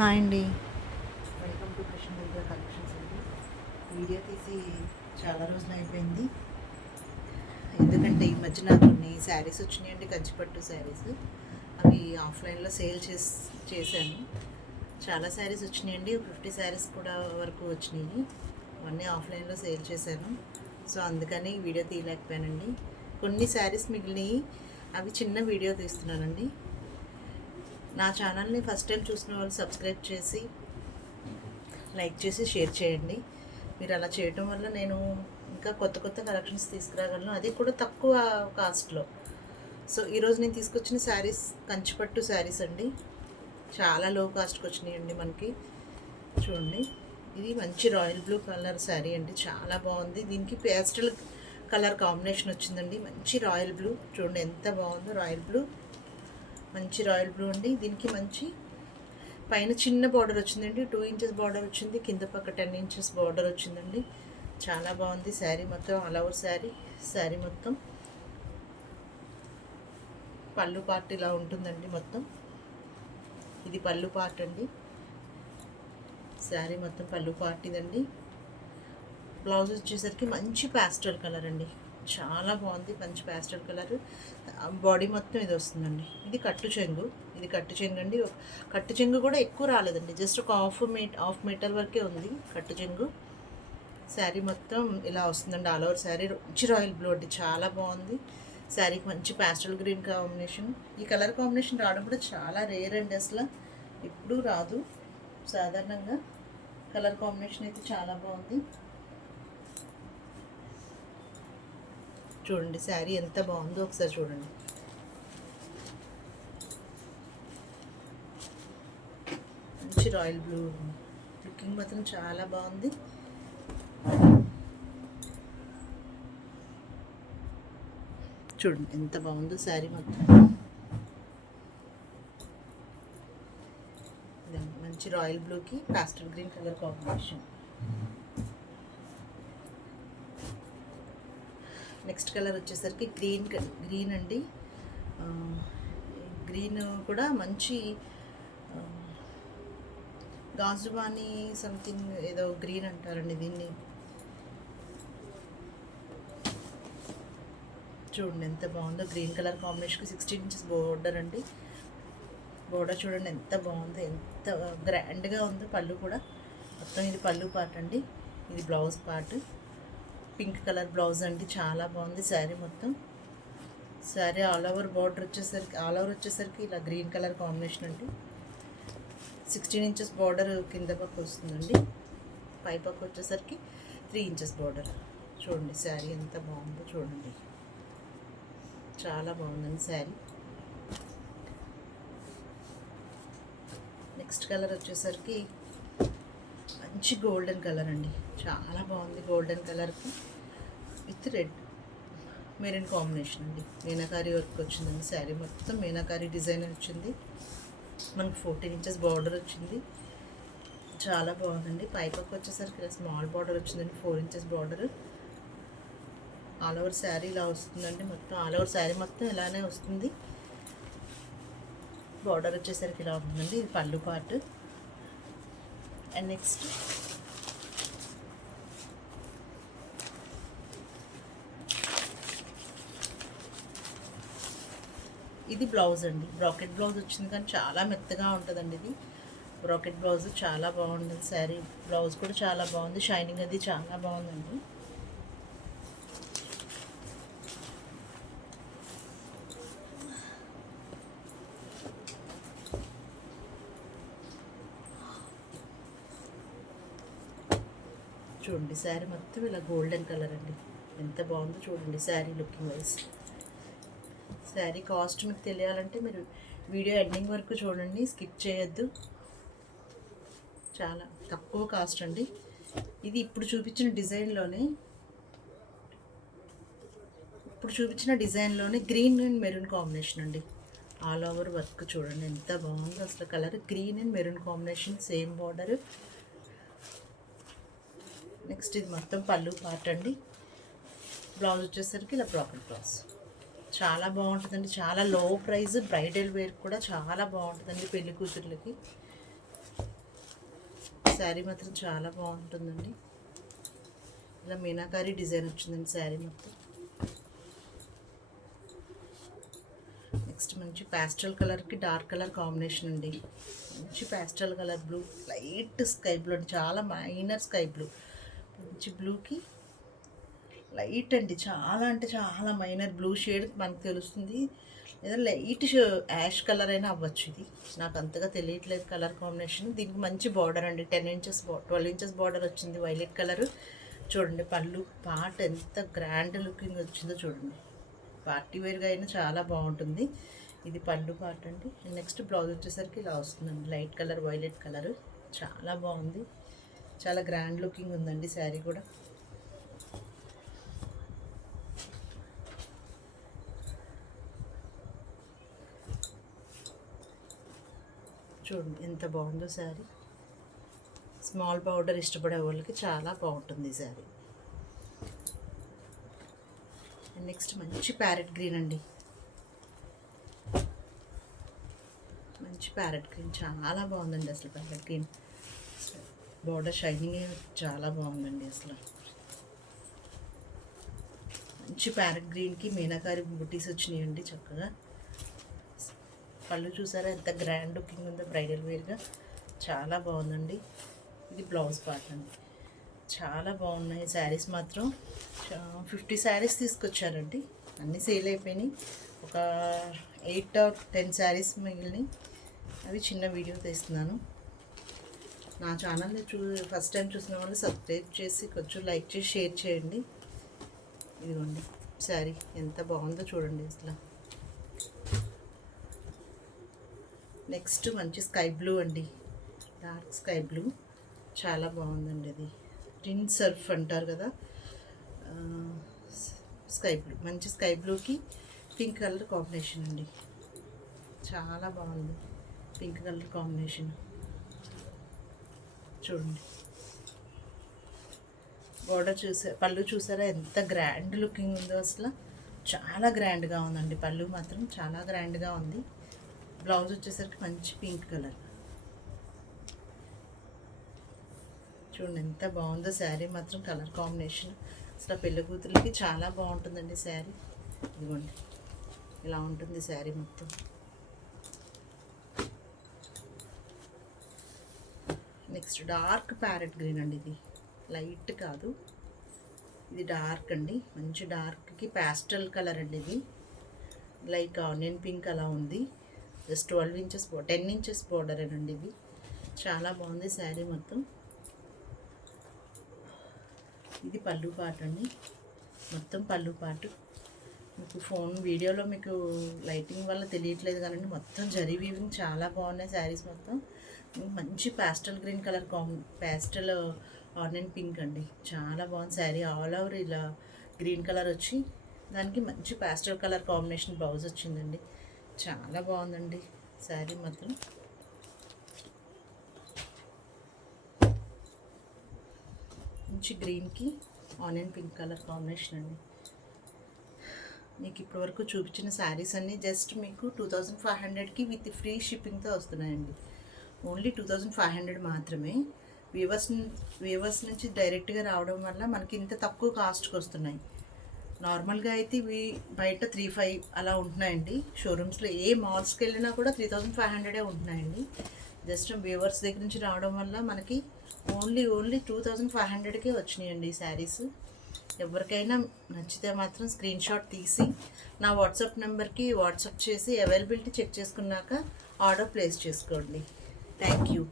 Hi అండి. Welcome to Krishna Durga collections అండి. Video తీసి చాలా రోజులు అయిపోయింది. ఎందుకంటే ఈ మధ్య నాకు కొన్ని శారీస్ వచ్చినాయండి, కంచిపట్టు శారీస్. అవి ఆఫ్లైన్లో చేశాను. చాలా శారీస్ వచ్చినాయండి, 50 శారీస్ కూడా వరకు వచ్చినాయి. అవన్నీ ఆఫ్లైన్లో సేల్ చేశాను. సో అందుకని వీడియో తీయలేకపోయానండి. కొన్ని శారీస్ మిగిలినవి, అవి చిన్న వీడియో తీస్తున్నానండి. నా ఛానల్ని ఫస్ట్ టైం చూసిన వాళ్ళు సబ్స్క్రైబ్ చేసి లైక్ చేసి షేర్ చేయండి. మీరు అలా చేయటం వల్ల నేను ఇంకా కొత్త కొత్త కలెక్షన్స్ తీసుకురాగలను, అది కూడా తక్కువ కాస్ట్లో. సో ఈరోజు నేను తీసుకొచ్చిన శారీస్ కంచిపట్టు శారీస్ అండి. చాలా లో కాస్ట్కి వచ్చినాయండి మనకి. చూడండి, ఇది మంచి రాయల్ బ్లూ కలర్ శారీ అండి, చాలా బాగుంది. దీనికి పేస్టల్ కలర్ కాంబినేషన్ వచ్చిందండి, మంచి రాయల్ బ్లూ. చూడండి ఎంత బాగుందో, రాయల్ బ్లూ, మంచి రాయల్ బ్లూ అండి. దీనికి మంచి పైన చిన్న బార్డర్ వచ్చిందండి, 2 ఇంచెస్ బార్డర్ వచ్చింది, కింద పక్క 10 ఇంచెస్ బార్డర్ వచ్చిందండి. చాలా బాగుంది శారీ మొత్తం, ఆల్ ఓవర్ శారీ మొత్తం. పళ్ళు పార్ట్ ఇలా ఉంటుందండి మొత్తం. ఇది పళ్ళు పార్ట్ అండి, శారీ మొత్తం పళ్ళు పార్ట్ ఇదండి. బ్లౌజ్ వచ్చేసరికి మంచి ప్యాస్టల్ కలర్ అండి, చాలా బాగుంది, మంచి ప్యాస్టల్ కలర్. బాడీ మొత్తం ఇది వస్తుందండి. ఇది కట్టు చెంగు అండి. కట్టు చెంగు కూడా ఎక్కువ రాలేదండి, జస్ట్ ఒక హాఫ్ మీటర్ వరకే ఉంది కట్టు చెంగు. శారీ మొత్తం ఇలా వస్తుందండి, ఆల్ ఓవర్ శారీ. మంచి రాయల్ బ్లూ అండి, చాలా బాగుంది. శారీకి మంచి ప్యాస్టల్ గ్రీన్ కాంబినేషన్. ఈ కలర్ కాంబినేషన్ రావడం కూడా చాలా రేర్ అండి, అసలు ఎప్పుడూ రాదు. సాధారణంగా కలర్ కాంబినేషన్ అయితే చాలా బాగుంది. చూడండి శారీ ఎంత బాగుందో ఒకసారి చూడండి. మంచి రాయల్ బ్లూ, లుకింగ్ మాత్రం చాలా బాగుంది. చూడండి ఎంత బాగుందో శారీ మొత్తం. మంచి రాయల్ బ్లూకి పాస్టల్ green colour combination. Next colour వచ్చేసరికి గ్రీన్ అండి. గ్రీన్ కూడా మంచి గాజువాని సంథింగ్ ఏదో గ్రీన్ అంటారండి దీన్ని. చూడండి ఎంత బాగుందో, గ్రీన్ కలర్ కాంబినేషన్కి 16 ఇంచెస్ బోర్డర్ అండి. బోర్డర్ చూడండి ఎంత బాగుందో, ఎంత గ్రాండ్గా ఉందో. పళ్ళు కూడా మొత్తం ఇది పళ్ళు పార్ట్ అండి, ఇది blouse part. Pink colour blouse అండి, చాలా బాగుంది శారీ మొత్తం. శారీ ఆల్ ఓవర్ వచ్చేసరికి ఇలా గ్రీన్ కలర్ కాంబినేషన్ అండి. 16 ఇంచెస్ బార్డర్ కింద పక్క వస్తుందండి, పై పక్క వచ్చేసరికి 3 ఇంచెస్ బార్డర్. చూడండి శారీ ఎంత బాగుందో చూడండి, చాలా బాగుందండి శారీ. నెక్స్ట్ కలర్ వచ్చేసరికి మంచి గోల్డెన్ కలర్ అండి, చాలా బాగుంది. గోల్డెన్ కలర్కి విత్ రెడ్ మెరూన్ కాంబినేషన్ అండి. మీనాకారి వర్క్ వచ్చిందండి, శారీ మొత్తం మీనాకారి డిజైన్ వచ్చింది. మనకు 14 ఇంచెస్ బార్డర్ వచ్చింది, చాలా బాగుందండి. పైపక్క వచ్చేసరికి స్మాల్ బార్డర్ వచ్చిందండి, 4 inches border. All over sari ఇలా వస్తుందండి మొత్తం, ఆల్ ఓవర్ శారీ మొత్తం ఇలానే వస్తుంది. బార్డర్ వచ్చేసరికి ఇలా ఉంటుందండి, ఇది పళ్ళు పార్ట్. అండ్ నెక్స్ట్ ఇది బ్లౌజ్ అండి, బ్రాకెట్ బ్లౌజ్ వచ్చింది, కానీ చాలా మెత్తగా ఉంటుందండి ఇది. బ్రాకెట్ బ్లౌజ్ చాలా బాగుంటుంది శారీ. బ్లౌజ్ కూడా చాలా బాగుంది, షైనింగ్ అది చాలా బాగుందండి. చూడండి శారీ మొత్తం ఇలా గోల్డెన్ కలర్ అండి, ఎంత బాగుందో చూడండి sari looking wise. Sari cost మీకు తెలియాలంటే మీరు వీడియో ఎండింగ్ వరకు చూడండి, స్కిప్ చేయొద్దు. చాలా తక్కువ కాస్ట్ అండి. ఇది ఇప్పుడు చూపించిన డిజైన్లోనే గ్రీన్ అండ్ మెరూన్ కాంబినేషన్ అండి. ఆల్ ఓవర్ వర్క్ చూడండి ఎంత బాగుందో అసలు. Colour green and maroon combination, same border. Next ఇది మొత్తం పళ్ళు పార్ట్ అండి. బ్లౌజ్ వచ్చేసరికి ఇలా బ్రాకెట్ బ్లౌజ్, చాలా బాగుంటుందండి. చాలా లో ప్రైస్, బ్రైడల్ వేర్ కూడా చాలా బాగుంటుందండి పెళ్లి కూతుర్లకి. శారీ మాత్రం చాలా బాగుంటుందండి. ఇలా మీనాకారి డిజైన్ వచ్చిందండి శారీ మొత్తం. నెక్స్ట్ మంచి ప్యాస్టల్ కలర్కి డార్క్ కలర్ కాంబినేషన్ అండి. మంచి pastel colour blue, light sky blue అండి, చాలా మైనర్ స్కై బ్లూ. మంచి బ్లూకి లైట్ అండి, చాలా అంటే చాలా మైనర్ బ్లూ షేడ్ మనకు తెలుస్తుంది, లేదా లైట్ యాష్ కలర్ అయినా అవ్వచ్చు. ఇది నాకు అంతగా తెలియట్లేదు కలర్ కాంబినేషన్. దీనికి మంచి బార్డర్ అండి, 10 ఇంచెస్ 12 ఇంచెస్ బార్డర్ వచ్చింది, వైలెట్ కలర్. చూడండి పళ్ళు పాట ఎంత గ్రాండ్ లుకింగ్ వచ్చిందో చూడండి. పార్టీ వేర్గా అయినా చాలా బాగుంటుంది. ఇది పళ్ళు పాట అండి. నెక్స్ట్ బ్లౌజ్ వచ్చేసరికి ఇలా వస్తుందండి, లైట్ కలర్ వైలెట్ కలర్. చాలా బాగుంది, చాలా గ్రాండ్ లుకింగ్ ఉందండి శారీ కూడా. చూడండి ఎంత బాగుందో శారీ. స్మాల్ బార్డర్ ఇష్టపడే వాళ్ళకి చాలా బాగుంటుంది ఈ శారీ. నెక్స్ట్ మంచి ప్యారెట్ గ్రీన్ అండి, మంచి ప్యారెట్ గ్రీన్ చాలా బాగుందండి. అసలు ప్యారెట్ గ్రీన్ బార్డర్ షైనింగ్ చాలా బాగుందండి. అసలు మంచి ప్యారెట్ గ్రీన్కి మీనాకారి బుటీస్ వచ్చినాయండి చక్కగా. పళ్ళు చూసారా ఎంత గ్రాండ్ లుకింగ్ ఉందో, బ్రైడల్ వేర్గా చాలా బాగుందండి. ఇది బ్లౌజ్ పార్ట్ అండి. చాలా బాగున్నాయి శారీస్ మాత్రం. 50 శారీస్ తీసుకొచ్చారండి, అన్నీ సేల్ అయిపోయినాయి. ఒక 8 or 10 శారీస్ మిగిలినాయి, అవి చిన్న వీడియో తీస్తున్నాను. నా ఛానల్ని ఫస్ట్ టైం చూసిన వాళ్ళు సబ్స్క్రైబ్ చేసి కొంచెం లైక్ చేసి షేర్ చేయండి. ఇదిగోండి శారీ ఎంత బాగుందో చూడండి అసలు. నెక్స్ట్ మంచి స్కై బ్లూ అండి, డార్క్ స్కై బ్లూ చాలా బాగుందండి. అది రిన్ సర్ఫ్ అంటారు కదా, స్కై బ్లూ. మంచి స్కై బ్లూకి పింక్ కలర్ కాంబినేషన్ అండి, చాలా బాగుంది పింక్ కలర్ కాంబినేషన్. చూడండి బోర్డర్ పళ్ళు చూసారా ఎంత గ్రాండ్ లుకింగ్ ఉందో అసలు. చాలా గ్రాండ్గా ఉందండి, పళ్ళు మాత్రం చాలా గ్రాండ్గా ఉంది. బ్లౌజ్ వచ్చేసరికి మంచి పింక్ కలర్. చూడండి ఎంత బాగుందో శారీ మాత్రం, కలర్ కాంబినేషన్ అసలు పెళ్ళి కూతురికి చాలా బాగుంటుందండి శారీ. ఇదిగోండి ఇలా ఉంటుంది శారీ మొత్తం. నెక్స్ట్ డార్క్ ప్యారెట్ గ్రీన్ అండి, ఇది లైట్ కాదు, ఇది డార్క్ అండి. మంచి డార్క్కి ప్యాస్టల్ కలర్ అండి, ఇది లైక్ ఆనియన్ పింక్ అలా ఉంది. జస్ట్ 12 ఇంచెస్ 10 ఇంచెస్ బార్డర్ అండి. ఇది చాలా బాగుంది శారీ మొత్తం. ఇది పళ్ళు పాటు అండి, మొత్తం పళ్ళు పాటు. మీకు ఫోన్ వీడియోలో మీకు లైటింగ్ వల్ల తెలియట్లేదు కానీ మొత్తం జరీ వీవింగ్ చాలా బాగున్నాయి శారీస్ మొత్తం. మంచి pastel green colour pastel onion pink అండి, చాలా బాగుంది శారీ. ఆల్ ఓవర్ ఇలా గ్రీన్ కలర్ వచ్చి దానికి మంచి ప్యాస్టల్ కలర్ కాంబినేషన్ బ్లౌజ్ వచ్చిందండి. చాలా బాగుందండి శారీ మాత్రం. మంచి గ్రీన్కి ఆనియన్ పింక్ కలర్ కాంబినేషన్ అండి. మీకు ఇప్పటివరకు చూపించిన శారీస్ అన్నీ జస్ట్ మీకు 2500కి విత్ ఫ్రీ షిప్పింగ్తో వస్తున్నాయండి. ఓన్లీ 2500 మాత్రమే. వీవర్స్ నుంచి డైరెక్ట్గా రావడం వల్ల మనకి ఇంత తక్కువ కాస్ట్కి వస్తున్నాయి. నార్మల్గా అయితే ఇవి బయట 3,500 అలా ఉంటున్నాయండి. షోరూమ్స్లో ఏ మాల్స్కి వెళ్ళినా కూడా 3,500 ఉంటున్నాయండి. జస్ట్ వ్యూవర్స్ దగ్గర నుంచి రావడం వల్ల మనకి ఓన్లీ 2,500కే వచ్చినాయండి ఈ శారీస్. ఎవరికైనా నచ్చితే మాత్రం స్క్రీన్ షాట్ తీసి నా వాట్సాప్ నెంబర్కి వాట్సాప్ చేసి అవైలబిలిటీ చెక్ చేసుకున్నాక ఆర్డర్ ప్లేస్ చేసుకోండి. Thank you.